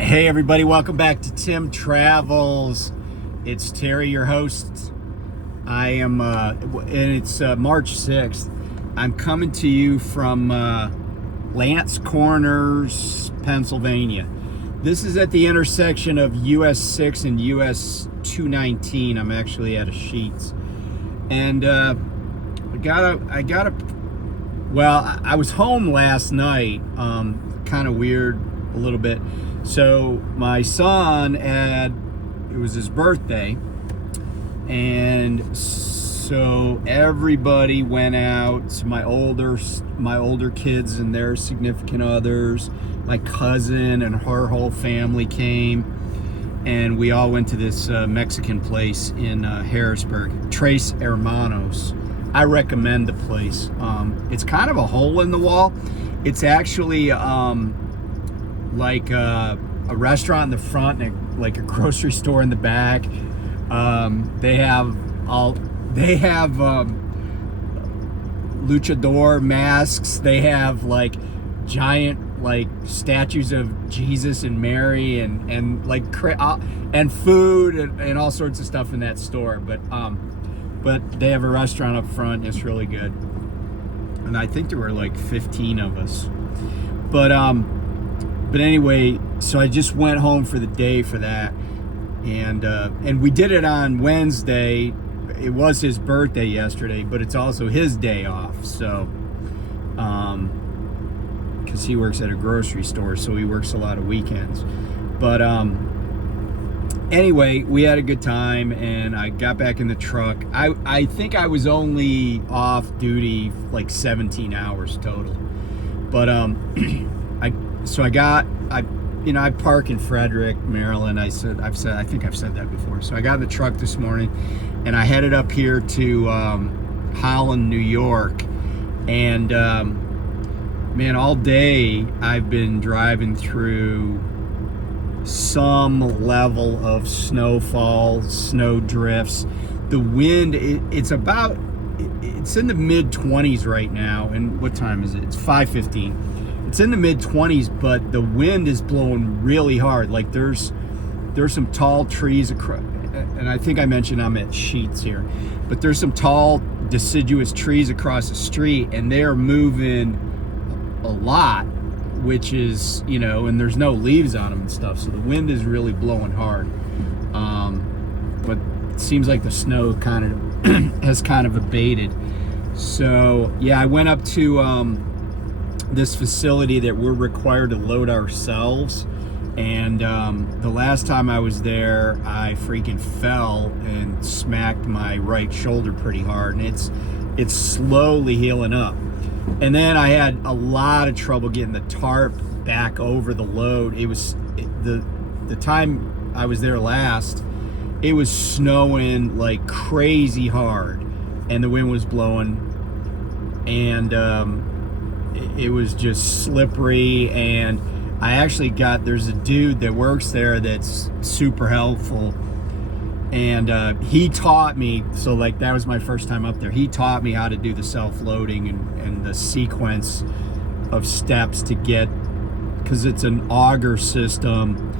Hey everybody, welcome back to Tim Travels. It's Terry, your host. I am, and it's March 6th. I'm coming to you from Lance Corners, Pennsylvania. This is at the intersection of US 6 and US 219. I'm actually at a Sheetz. And I was home last night, kind of weird a little bit. So my son it was his birthday, and so everybody went out. So my older kids and their significant others, my cousin and her whole family came, and we all went to this Mexican place in Harrisburg, Tres Hermanos. I recommend the place. It's kind of a hole in the wall. It's actually like a restaurant in the front and like a grocery store in the back. They have luchador masks. They have like giant like statues of Jesus and Mary and like and food and all sorts of stuff in that store. But they have a restaurant up front. It's really good. And I think there were like 15 of us. But anyway, so I just went home for the day for that, and we did it on Wednesday. It was his birthday yesterday, but it's also his day off. So, because he works at a grocery store, so he works a lot of weekends. But anyway, we had a good time, and I got back in the truck. I think I was only off duty like 17 hours total, but I park in Frederick, Maryland. I think I've said that before. So I got in the truck this morning, and I headed up here to Holland, New York. And man, all day I've been driving through some level of snowfall, snow drifts. The wind, it's in the mid 20s right now. And what time is it? It's 5:15. It's in the mid 20s, but the wind is blowing really hard. Like there's some tall trees across, and I think I mentioned I'm at Sheetz here, but there's some tall deciduous trees across the street, and they're moving a lot, which is, and there's no leaves on them and stuff. So the wind is really blowing hard. But it seems like the snow kind of has kind of abated. So yeah, I went up to this facility that we're required to load ourselves, and the last time I was there I freaking fell and smacked my right shoulder pretty hard, and it's slowly healing up. And then I had a lot of trouble getting the tarp back over the load. The time I was there last, it was snowing like crazy hard, and the wind was blowing, and it was just slippery. And there's a dude that works there that's super helpful, and he taught me. So like that was my first time up there. He taught me how to do the self-loading and the sequence of steps to get, because it's an auger system.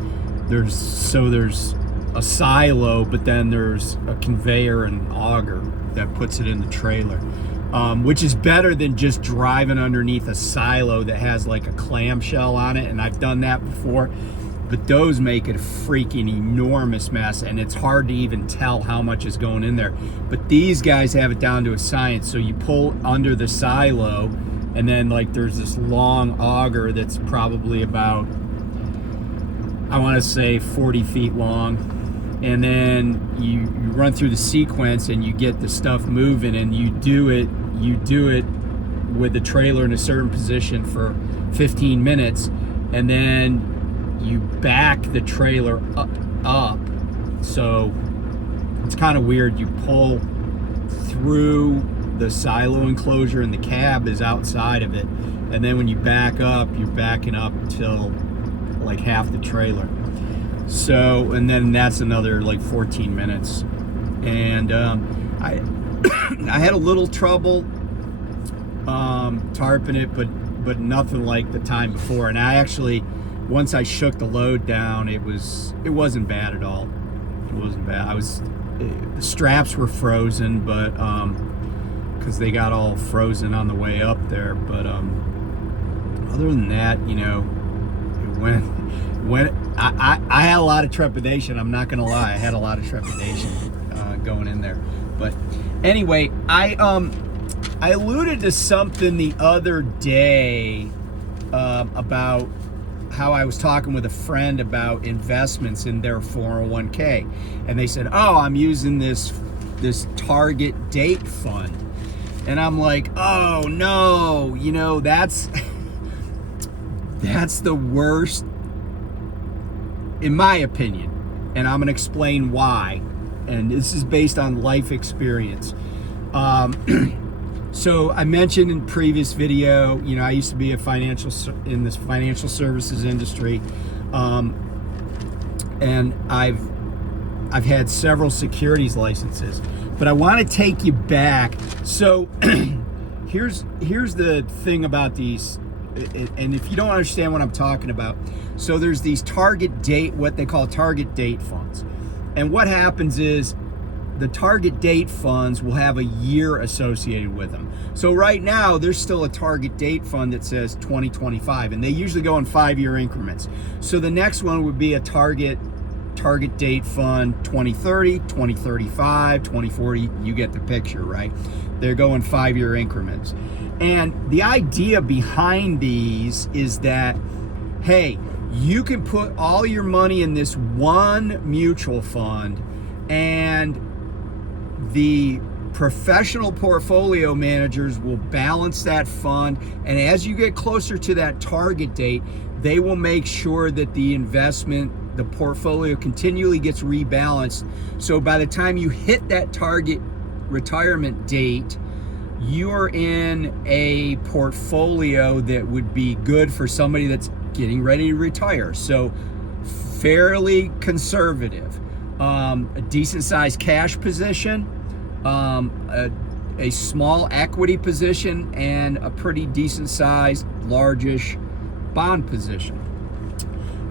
There's a silo, but then there's a conveyor and auger that puts it in the trailer. Which is better than just driving underneath a silo that has like a clamshell on it, and I've done that before, but those make it a freaking enormous mess, and it's hard to even tell how much is going in there. But these guys have it down to a science. So you pull under the silo, and then like there's this long auger that's probably about, I want to say 40 feet long, and then you run through the sequence and you get the stuff moving, and you do it with the trailer in a certain position for 15 minutes, and then you back the trailer up. So it's kind of weird. You pull through the silo enclosure, and the cab is outside of it, and then when you back up, you're backing up till like half the trailer. So, and then that's another like 14 minutes. And I had a little trouble tarping it, but nothing like the time before. And I actually once I shook the load down, it wasn't bad at all. It wasn't bad. The straps were frozen, but because they got all frozen on the way up there. But other than that, you know, when I had a lot of trepidation. I'm not gonna lie, I had a lot of trepidation going in there. But anyway, I alluded to something the other day about how I was talking with a friend about investments in their 401k, and they said, "Oh, I'm using this target date fund," and I'm like, "Oh no, you know, that's the worst, in my opinion," and I'm gonna explain why, and this is based on life experience. So I mentioned in previous video, you know, I used to be in this financial services industry, and I've had several securities licenses, but I want to take you back. So here's the thing about these, and if you don't understand what I'm talking about, so there's these what they call target date funds, and what happens is the target date funds will have a year associated with them. So right now, there's still a target date fund that says 2025, and they usually go in 5-year increments. So the next one would be a target date fund 2030, 2035, 2040, you get the picture, right? They're going 5-year increments. And the idea behind these is that, hey, you can put all your money in this one mutual fund, and the professional portfolio managers will balance that fund, and as you get closer to that target date, they will make sure that the portfolio continually gets rebalanced. So by the time you hit that target retirement date, you're in a portfolio that would be good for somebody that's getting ready to retire. So fairly conservative. A decent sized cash position, a small equity position, and a pretty decent sized largish bond position.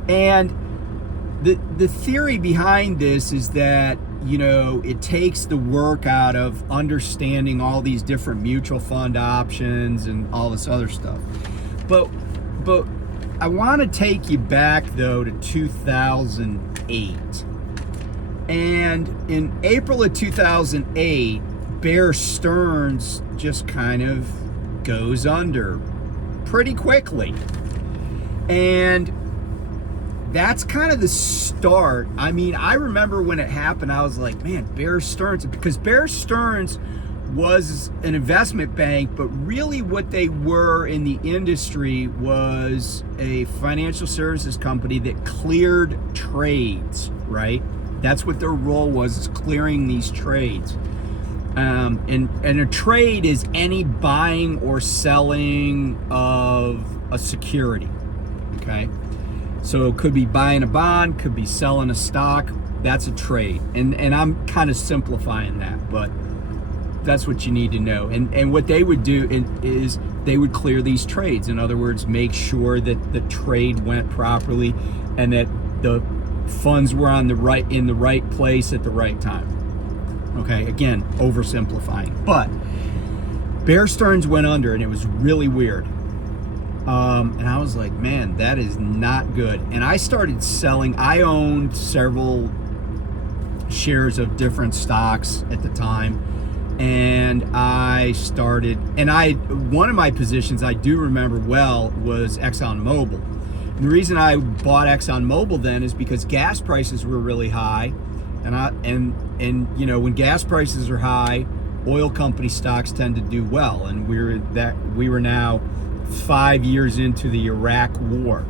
And the theory behind this is that, you know, it takes the work out of understanding all these different mutual fund options and all this other stuff. But I want to take you back though to 2008. And in April of 2008, Bear Stearns just kind of goes under pretty quickly. And that's kind of the start. I mean, I remember when it happened, I was like, man, Bear Stearns, because Bear Stearns was an investment bank, but really what they were in the industry was a financial services company that cleared trades, right? That's what their role was, is clearing these trades. And a trade is any buying or selling of a security, okay? So it could be buying a bond, could be selling a stock. That's a trade. And I'm kind of simplifying that, but that's what you need to know. And what they would do is they would clear these trades. In other words, make sure that the trade went properly and that the funds were in the right place at the right time. Okay, again, oversimplifying. But Bear Stearns went under, and it was really weird. And I was like, man, that is not good. And I started selling. I owned several shares of different stocks at the time. And I started, one of my positions I do remember well was ExxonMobil. And the reason I bought ExxonMobil then is because gas prices were really high. And you know, when gas prices are high, oil company stocks tend to do well. And we were now 5 years into the Iraq War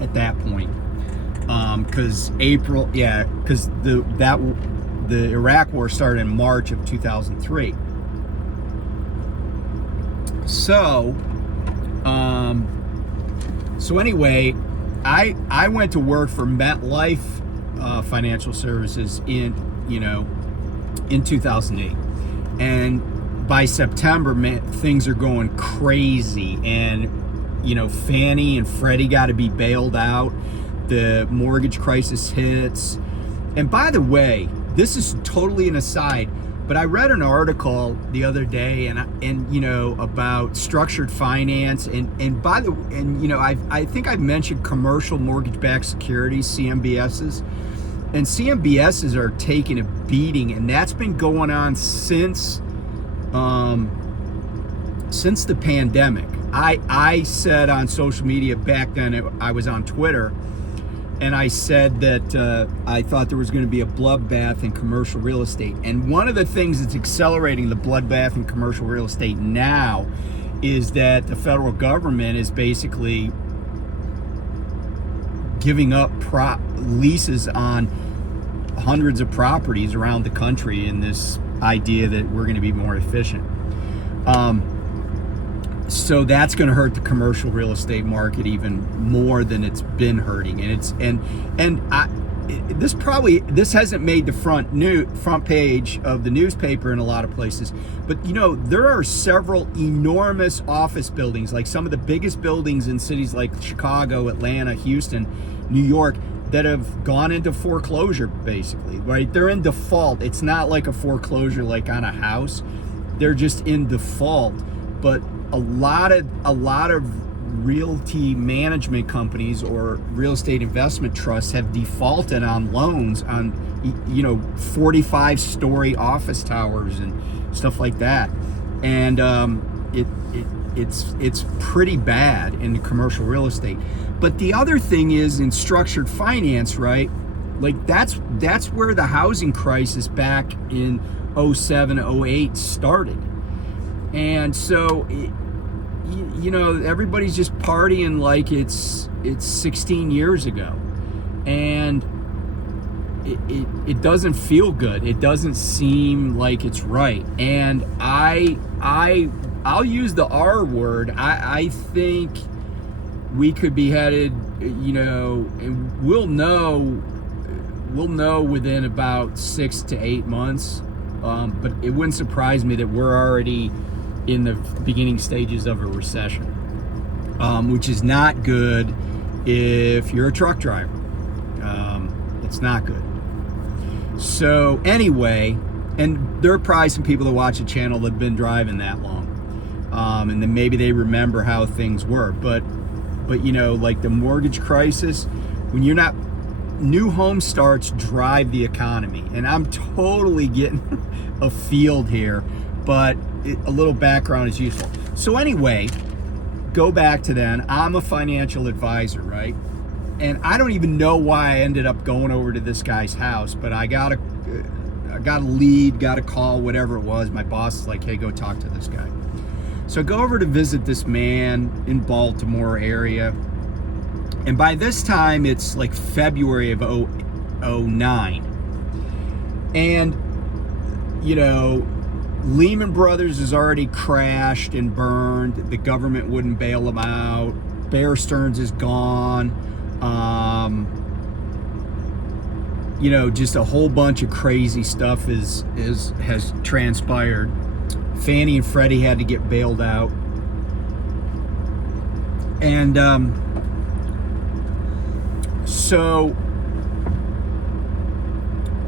at that point. Because the Iraq War started in March of 2003. So anyway, I went to work for MetLife Financial Services in 2008, and by September, man, things are going crazy, and Fannie and Freddie got to be bailed out. The mortgage crisis hits. And by the way, this is totally an aside, but I read an article the other day about structured finance I think I've mentioned commercial mortgage-backed securities, CMBSs. And CMBSs are taking a beating, and that's been going on since the pandemic. I said on social media back then, I was on Twitter, and I said that I thought there was going to be a bloodbath in commercial real estate. And one of the things that's accelerating the bloodbath in commercial real estate now is that the federal government is basically giving up leases on hundreds of properties around the country in this idea that we're going to be more efficient. So that's going to hurt the commercial real estate market even more than it's been hurting. And this hasn't made the front page of the newspaper in a lot of places, but there are several enormous office buildings, like some of the biggest buildings in cities like Chicago, Atlanta, Houston, New York, that have gone into foreclosure, basically, right? They're in default. It's not like a foreclosure like on a house. They're just in default. But a lot of realty management companies or real estate investment trusts have defaulted on loans on 45-story office towers and stuff like that. And it's pretty bad in the commercial real estate. But the other thing is in structured finance, right? Like that's where the housing crisis back in 07, 08 started. And so, everybody's just partying like it's 16 years ago. And it doesn't feel good. It doesn't seem like it's right. And I'll use the R word. I think we could be headed, and we'll know within about 6 to 8 months. But it wouldn't surprise me that we're already in the beginning stages of a recession, which is not good if you're a truck driver. It's not good. So anyway, and there are probably some people that watch the channel that have been driving that long, and then maybe they remember how things were. But like the mortgage crisis, when you're not, new home starts drive the economy. And I'm totally getting afield here, but a little background is useful. So anyway, go back to then. I'm a financial advisor, right? And I don't even know why I ended up going over to this guy's house, but I got a lead, got a call, whatever it was. My boss is like, hey, go talk to this guy. So I go over to visit this man in Baltimore area. And by this time, it's like February of 09. And, Lehman Brothers has already crashed and burned. The government wouldn't bail them out. Bear Stearns is gone. Just a whole bunch of crazy stuff has transpired. Fannie and Freddie had to get bailed out. And so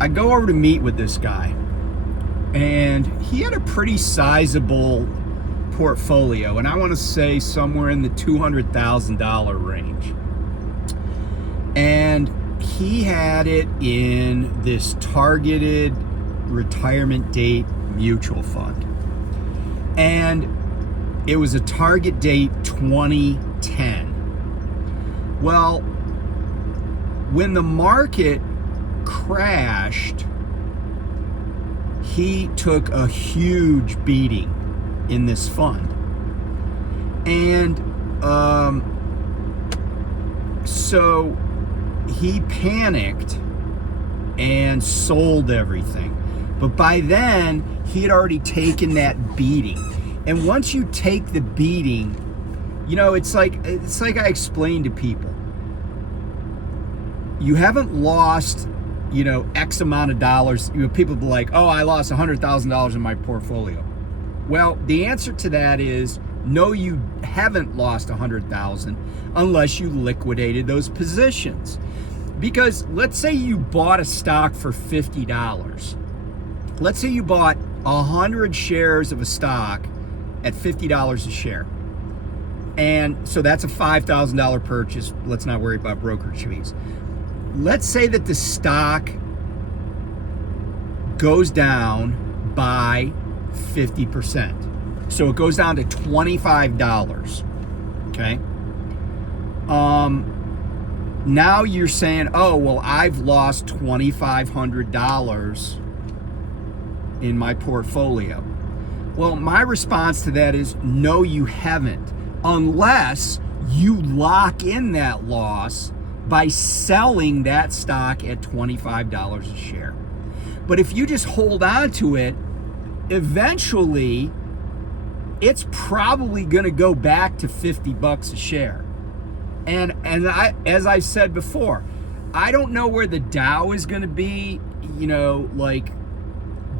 I go over to meet with this guy, and he had a pretty sizable portfolio, and I want to say somewhere in the $200,000 range. And he had it in this targeted retirement date mutual fund. And it was a target date 2010. Well, when the market crashed, he took a huge beating in this fund. And so he panicked and sold everything. But by then, he had already taken that beating. And once you take the beating, it's like I explained to people. You haven't lost, X amount of dollars. People be like, oh, I lost $100,000 in my portfolio. Well, the answer to that is No, you haven't lost 100,000 unless you liquidated those positions. Because let's say you bought a stock for $50. Let's say you bought 100 shares of a stock at $50 a share. And so that's a $5,000 purchase. Let's not worry about brokerage fees. Let's say that the stock goes down by 50%. So it goes down to $25. Okay. Now you're saying, oh, well, I've lost $2,500 in my portfolio. Well, my response to that is, no, you haven't, unless you lock in that loss by selling that stock at $25 a share. But if you just hold on to it, eventually it's probably going to go back to $50 a share. And as I said before, I don't know where the Dow is going to be,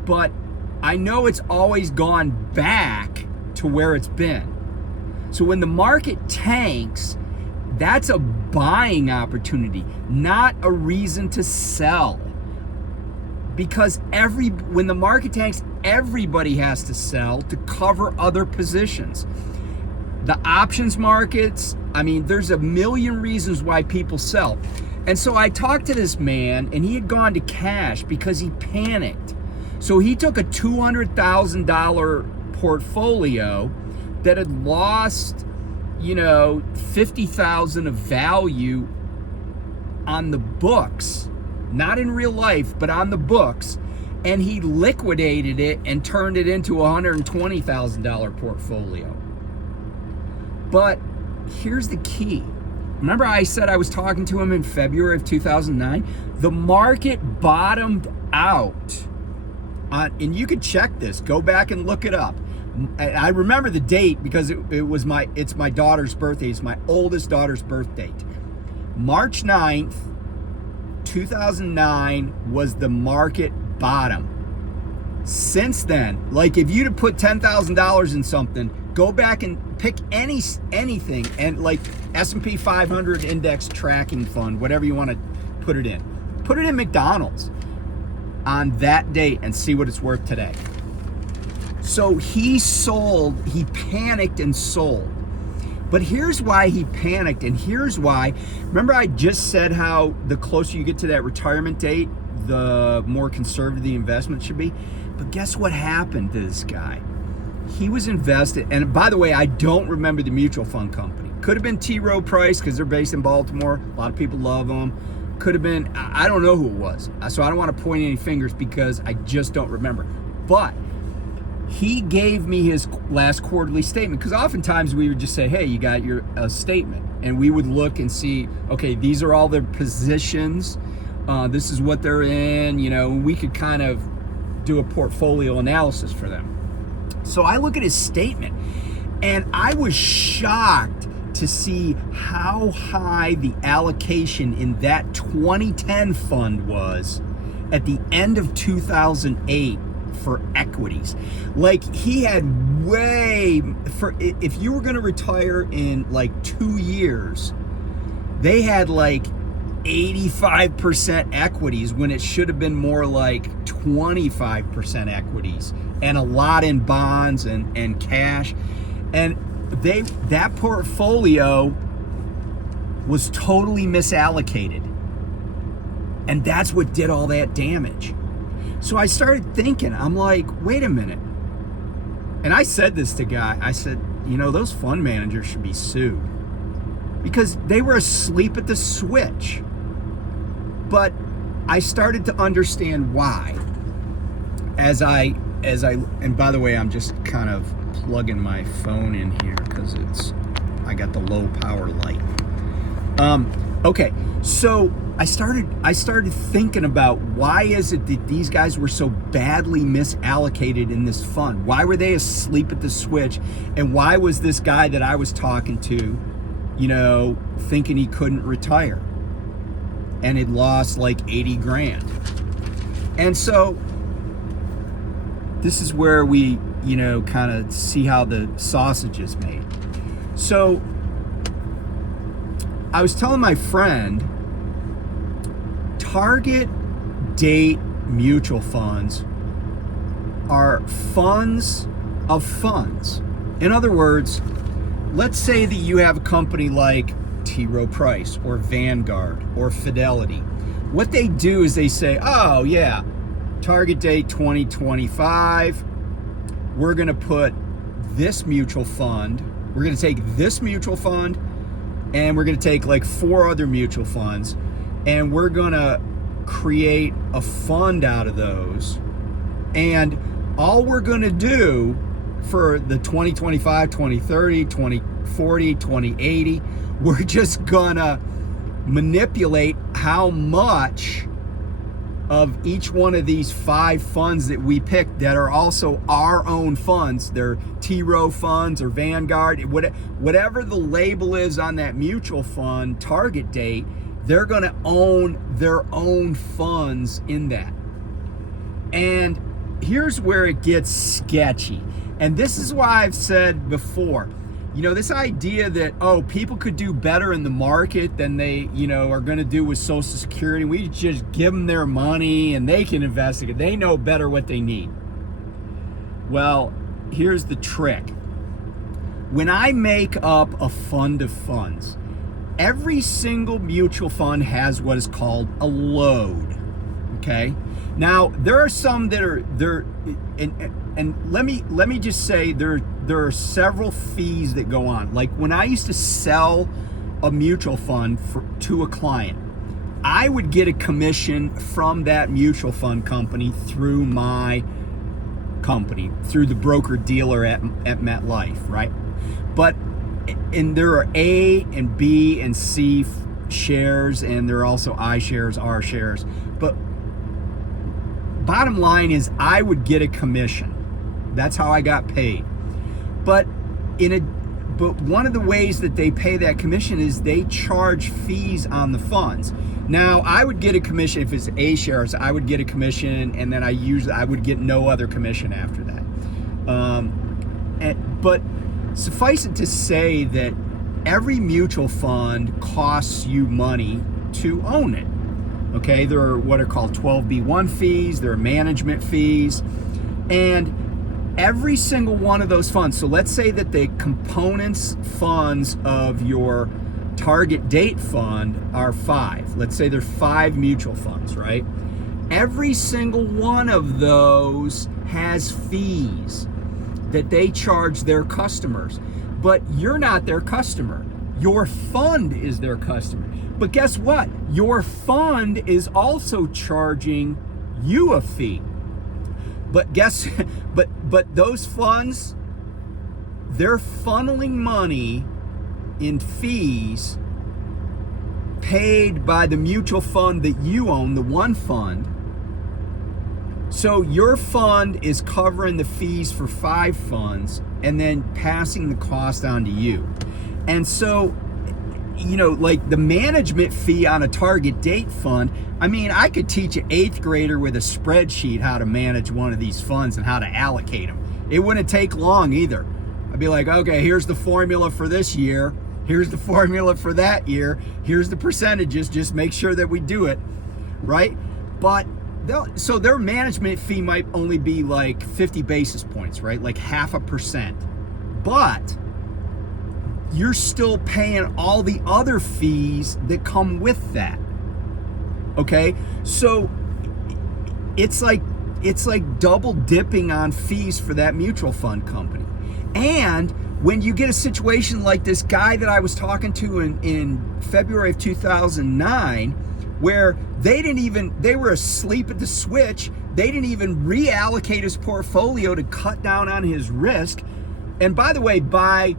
but I know it's always gone back to where it's been. So when the market tanks, that's a buying opportunity, not a reason to sell. Because when the market tanks, everybody has to sell to cover other positions. The options markets, there's a million reasons why people sell. And so I talked to this man, and he had gone to cash because he panicked. So he took a $200,000 portfolio that had lost, $50,000 of value on the books, not in real life, but on the books, and he liquidated it and turned it into a $120,000 portfolio. But here's the key. Remember I said I was talking to him in February of 2009? The market bottomed out. And you could check this. Go back and look it up. I remember the date because it's my daughter's birthday. It's my oldest daughter's birth date. March 9th, 2009 was the market bottom. Since then, if you'd have put $10,000 in something, go back and pick anything, and S&P 500 index tracking fund, whatever you want to put it in. Put it in McDonald's on that date and see what it's worth today. So he panicked and sold. But here's why he panicked, and here's why. Remember I just said how the closer you get to that retirement date, the more conservative the investment should be? But guess what happened to this guy? He was invested, and by the way, I don't remember the mutual fund company. Could have been T. Rowe Price because they're based in Baltimore. A lot of people love them. Could have been, I don't know who it was. So I don't want to point any fingers because I just don't remember. But he gave me his last quarterly statement, because oftentimes we would just say, hey, you got your statement. And we would look and see, okay, these are all their positions. This is what they're in, we could kind of do a portfolio analysis for them. So I look at his statement, and I was shocked to see how high the allocation in that 2010 fund was at the end of 2008 for equities. He had if you were going to retire in 2 years, they had 85% equities when it should have been more 25% equities, and a lot in bonds and cash. And that portfolio was totally misallocated. And that's what did all that damage. So I started thinking, I'm like, wait a minute. And I said this to Guy. I said, those fund managers should be sued because they were asleep at the switch. But I started to understand why. And by the way, I'm just kind of plugging my phone in here because I got the low power light. Okay, so I started thinking about why is it that these guys were so badly misallocated in this fund? Why were they asleep at the switch? And why was this guy that I was talking to, thinking he couldn't retire and had lost 80 grand? And so this is where we kind of see how the sausage is made. So I was telling my friend, target date mutual funds are funds of funds. In other words, let's say that you have a company like T. Rowe Price or Vanguard or Fidelity. What they do is they say, oh yeah, target date 2025, we're going to put this mutual fund, we're going to take this mutual fund, and we're going to take like 4 other mutual funds, and we're going to create a fund out of those. And all we're going to do for the 2025, 2030, 2040, 2080, we're just going to manipulate how much of each one of these 5 funds that we picked that are also our own funds. They're T. Rowe funds or Vanguard, whatever the label is on that mutual fund target date, they're going to own their own funds in that. And here's where it gets sketchy. And this is why I've said before, this idea that, people could do better in the market than they, are going to do with Social Security. We just give them their money and they can investigate. They know better what they need. Well, here's the trick. When I make up a fund of funds, every single mutual fund has what is called a load. Okay? Now, there are some that are there, and let me just say there are several fees that go on. Like when I used to sell a mutual fund to a client, I would get a commission from that mutual fund company through my company, through the broker dealer at MetLife, right? And there are A and B and C shares, and there are also I shares, R shares. But bottom line is I would get a commission. That's how I got paid. But one of the ways that they pay that commission is they charge fees on the funds. Now, I would get a commission if it's A shares. I would get a commission, and then I would get no other commission after that. But suffice it to say that every mutual fund costs you money to own it. Okay, there are what are called 12B1 fees, there are management fees, and every single one of those funds, so let's say that the components funds of your target date fund are 5. Let's say there are 5 mutual funds, right? Every single one of those has fees that they charge their customers, but you're not their customer. Your fund is their customer. But guess what? Your fund is also charging you a fee. But those funds, they're funneling money in fees paid by the mutual fund that you own, the one fund. So your fund is covering the fees for 5 funds and then passing the cost on to you. And so, like the management fee on a target date fund, I could teach an 8th grader with a spreadsheet how to manage one of these funds and how to allocate them. It wouldn't take long either. I'd be like, okay, here's the formula for this year. Here's the formula for that year. Here's the percentages. Just make sure that we do it, right? But so their management fee might only be like 50 basis points, right? Like 0.5%. But you're still paying all the other fees that come with that. Okay? So it's like double dipping on fees for that mutual fund company. And when you get a situation like this guy that I was talking to in February of 2009, where they were asleep at the switch, they didn't even reallocate his portfolio to cut down on his risk. And by the way, by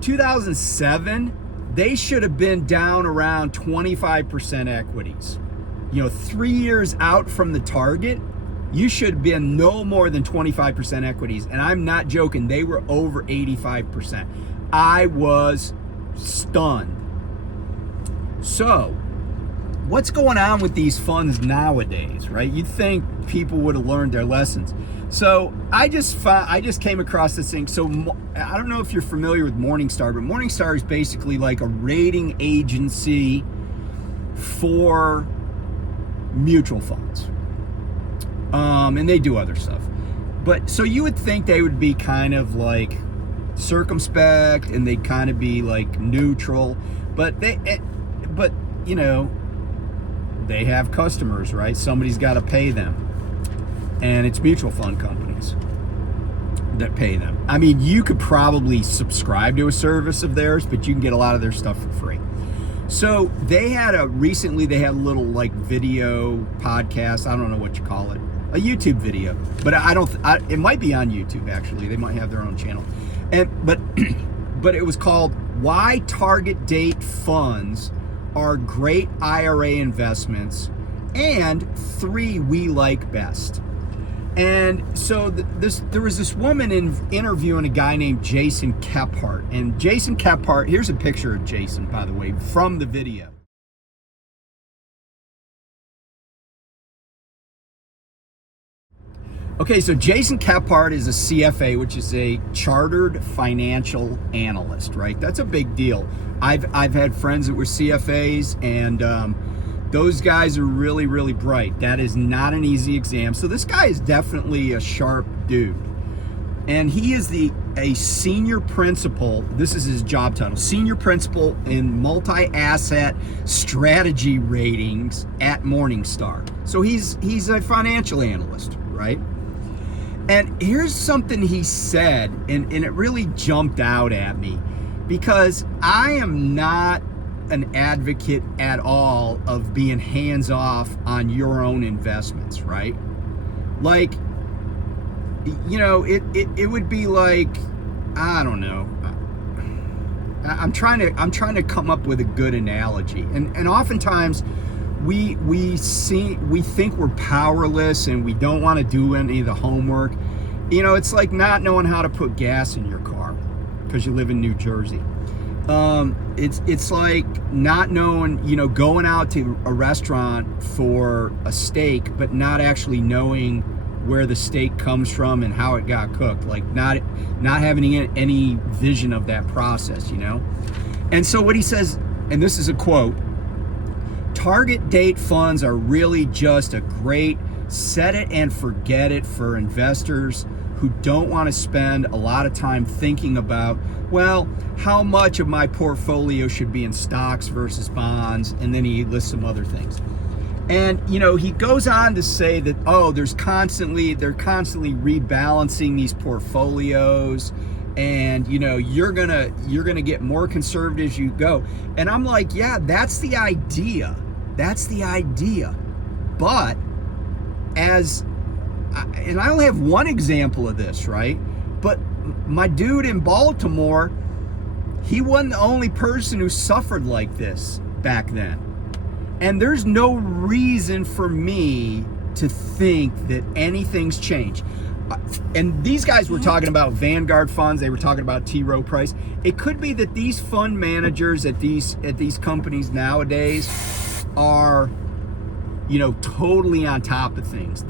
2007, they should have been down around 25% equities. 3 years out from the target, you should have been no more than 25% equities. And I'm not joking, they were over 85%. I was stunned. So, what's going on with these funds nowadays, right? You'd think people would have learned their lessons. So I just came across this thing. So I don't know if you're familiar with Morningstar, but Morningstar is basically like a rating agency for mutual funds. And they do other stuff. But so you would think they would be kind of like circumspect and they'd kind of be like neutral, but you know, they have customers, right? Somebody's got to pay them. And it's mutual fund companies that pay them. I mean, you could probably subscribe to a service of theirs, but you can get a lot of their stuff for free. So recently they had a little like video podcast. I don't know what you call it, a YouTube video, but it might be on YouTube actually. They might have their own channel. But it was called Why Target Date Funds Are Great IRA Investments and 3 We Like Best. And so there was this woman interviewing a guy named Jason Kephart. And Jason Kephart, here's a picture of Jason, by the way, from the video. Okay, so Jason Kephart is a CFA, which is a Chartered Financial Analyst, right? That's a big deal. I've had friends that were CFAs, and those guys are really, really bright. That is not an easy exam. So this guy is definitely a sharp dude. And he is a senior principal. This is his job title, senior principal in multi-asset strategy ratings at Morningstar. So he's a financial analyst, right? And here's something he said, and it really jumped out at me, because I am not an advocate at all of being hands off on your own investments, right? Like, you know, it would be like, I don't know. I'm trying to come up with a good analogy, and oftentimes we think we're powerless and we don't want to do any of the homework. You know, it's like not knowing how to put gas in your car because you live in New Jersey. It's like not knowing, you know, going out to a restaurant for a steak, but not actually knowing where the steak comes from and how it got cooked. Like not having any vision of that process, you know? And so what he says, and this is a quote, target date funds are really just a great set it and forget it for investors who don't want to spend a lot of time thinking about, well, how much of my portfolio should be in stocks versus bonds, and then he lists some other things. And, you know, he goes on to say that, oh, they're constantly rebalancing these portfolios, and, you know, you're gonna get more conservative as you go. And I'm like, yeah, that's the idea. But and I only have one example of this, right? But my dude in Baltimore, he wasn't the only person who suffered like this back then. And there's no reason for me to think that anything's changed. And these guys were talking about Vanguard funds. They were talking about T. Rowe Price. It could be that these fund managers at these companies nowadays are, you know, totally on top of things.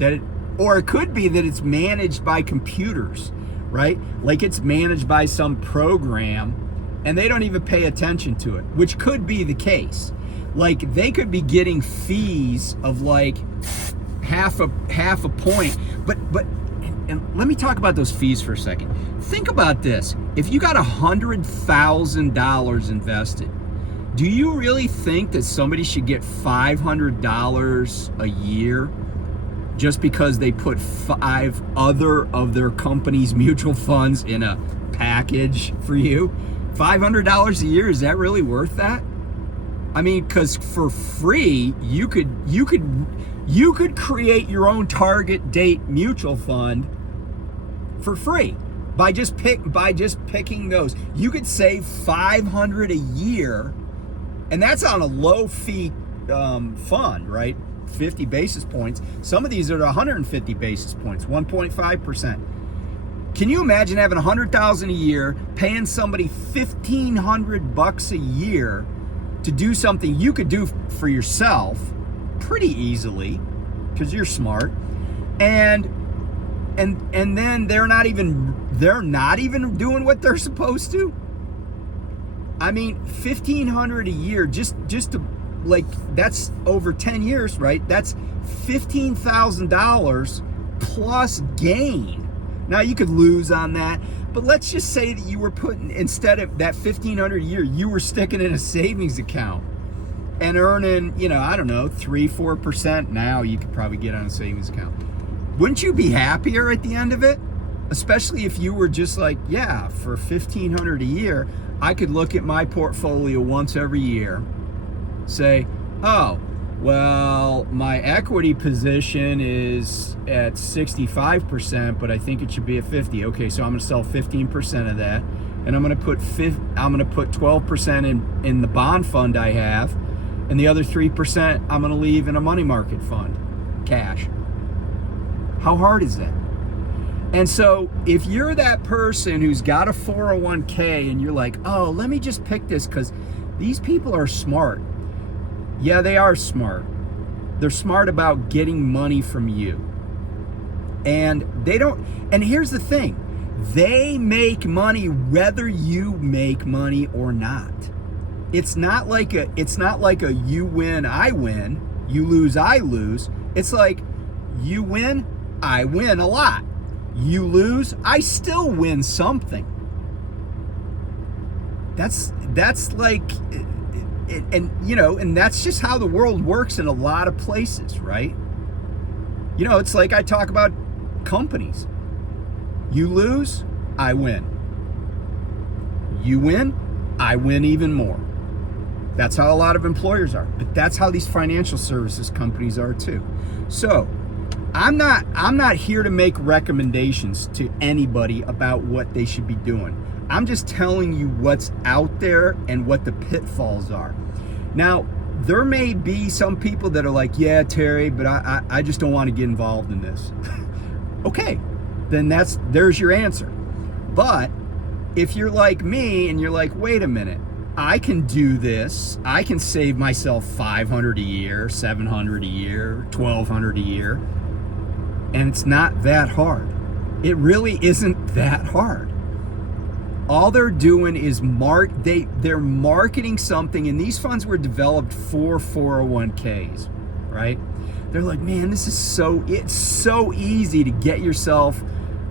Or it could be that it's managed by computers, right? Like it's managed by some program and they don't even pay attention to it, which could be the case. Like they could be getting fees of like half a point. But and let me talk about those fees for a second. Think about this. If you got $100,000 invested, do you really think that somebody should get $500 a year just because they put 5 other of their company's mutual funds in a package for you? $500 a year, is that really worth that? I mean, because for free, you could create your own target date mutual fund for free by just picking those. You could save $500 a year, and that's on a low fee fund, right? 50 basis points. Some of these are 150 basis points, 1.5%. Can you imagine having $100,000 a year, paying somebody $1,500 a year to do something you could do for yourself pretty easily because you're smart, and then they're not even doing what they're supposed to. I mean, $1,500 a year, just to, like, that's over 10 years, right? That's $15,000 plus gain. Now you could lose on that, but let's just say that you were putting, instead of that $1,500 a year, you were sticking in a savings account and earning, I don't know, 3-4% now you could probably get on a savings account. Wouldn't you be happier at the end of it? Especially if you were just like, yeah, for $1,500 a year, I could look at my portfolio once every year, say, oh, well, my equity position is at 65%, but I think it should be at 50. Okay, so I'm going to sell 15% of that, and I'm going to put 12% in the bond fund I have, and the other 3% I'm going to leave in a money market fund, cash. How hard is that? And so if you're that person who's got a 401k and you're like, oh, let me just pick this because these people are smart. Yeah, they are smart. They're smart about getting money from you. And here's the thing. They make money whether you make money or not. It's not like a you win, I win, you lose, I lose. It's like you win, I win a lot. You lose, I still win something. That's like, and that's just how the world works in a lot of places, right? It's like I talk about companies. You lose, I win. You win, I win even more. That's how a lot of employers are, but that's how these financial services companies are too. So I'm not here to make recommendations to anybody about what they should be doing. I'm just telling you what's out there and what the pitfalls are. Now, there may be some people that are like, yeah, Terry, but I just don't want to get involved in this. Okay, then there's your answer. But if you're like me and you're like, wait a minute, I can do this. I can save myself $500 a year, $700 a year, $1,200 a year. And it's not that hard. It really isn't that hard. All they're doing is they're marketing something, and these funds were developed for 401ks, right? They're like, man, it's so easy to get yourself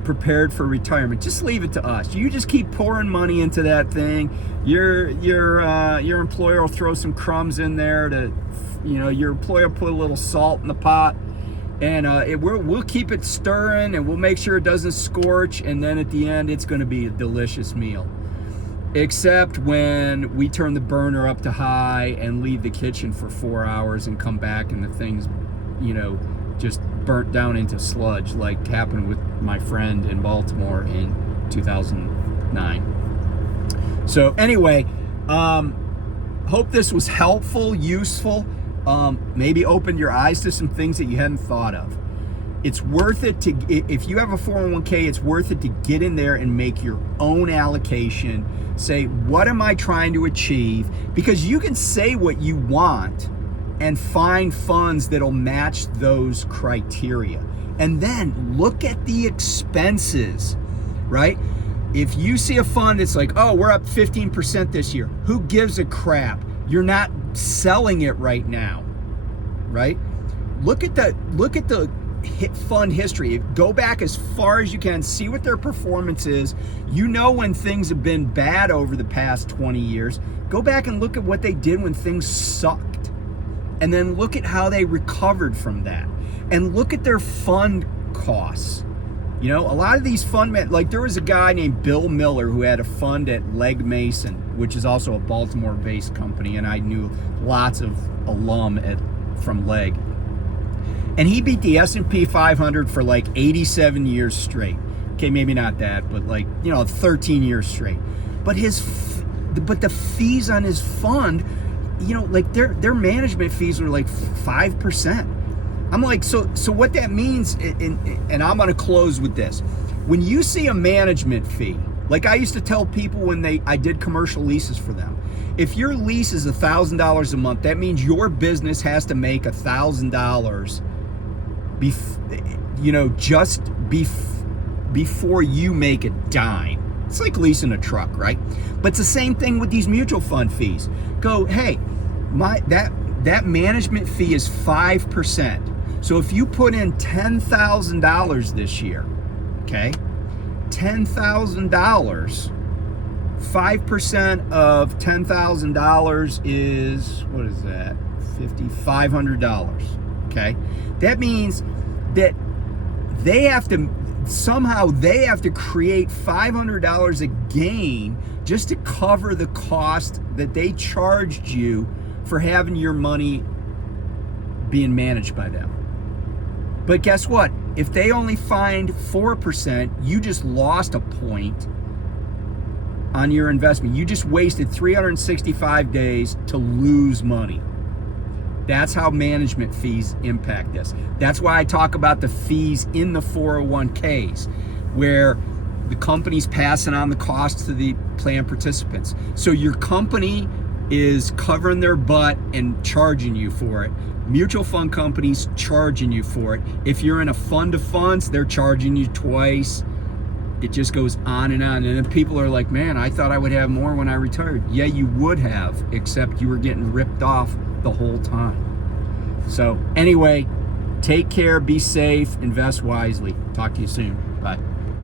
prepared for retirement. Just leave it to us. You just keep pouring money into that thing. Your employer will throw some crumbs in there your employer will put a little salt in the pot. And we'll keep it stirring, and we'll make sure it doesn't scorch, and then at the end it's going to be a delicious meal. Except when we turn the burner up to high and leave the kitchen for 4 hours and come back and the thing's just burnt down into sludge, like happened with my friend in Baltimore in 2009. So anyway, hope this was helpful, useful. Maybe opened your eyes to some things that you hadn't thought of. It's worth it if you have a 401k, it's worth it to get in there and make your own allocation. Say, what am I trying to achieve? Because you can say what you want and find funds that'll match those criteria. And then look at the expenses, right? If you see a fund that's like, oh, we're up 15% this year, who gives a crap? You're not selling it right now, right? Look at the fund history. Go back as far as you can, see what their performance is. When things have been bad over the past 20 years, go back and look at what they did when things sucked, and then look at how they recovered from that, and look at their fund costs. A lot of these fund men, like there was a guy named Bill Miller who had a fund at Legg Mason, which is also a Baltimore-based company, and I knew lots of alum from Legg. And he beat the S&P 500 for like 87 years straight. Okay, maybe not that, but 13 years straight. But the fees on his fund, their management fees were like 5%. I'm like, so what that means, and I'm going to close with this. When you see a management fee, like I used to tell people when I did commercial leases for them, If your lease is $1,000 a month, that means your business has to make $1,000 before you make a dime. It's like leasing a truck, right? But it's the same thing with these mutual fund fees. Go, hey, that management fee is 5%. So if you put in $10,000 this year, okay, $10,000, 5% of $10,000 is, what is that? $500. Okay, that means that they have to create $500 a gain just to cover the cost that they charged you for having your money being managed by them. But guess what? If they only find 4%, you just lost a point on your investment. You just wasted 365 days to lose money. That's how management fees impact this. That's why I talk about the fees in the 401ks, where the company's passing on the costs to the plan participants. So your company is covering their butt and charging you for it. Mutual fund companies charging you for it. If you're in a fund of funds, they're charging you twice. It just goes on. And then people are like, man, I thought I would have more when I retired. Yeah, you would have, except you were getting ripped off the whole time. So anyway, take care, be safe, invest wisely. Talk to you soon. Bye.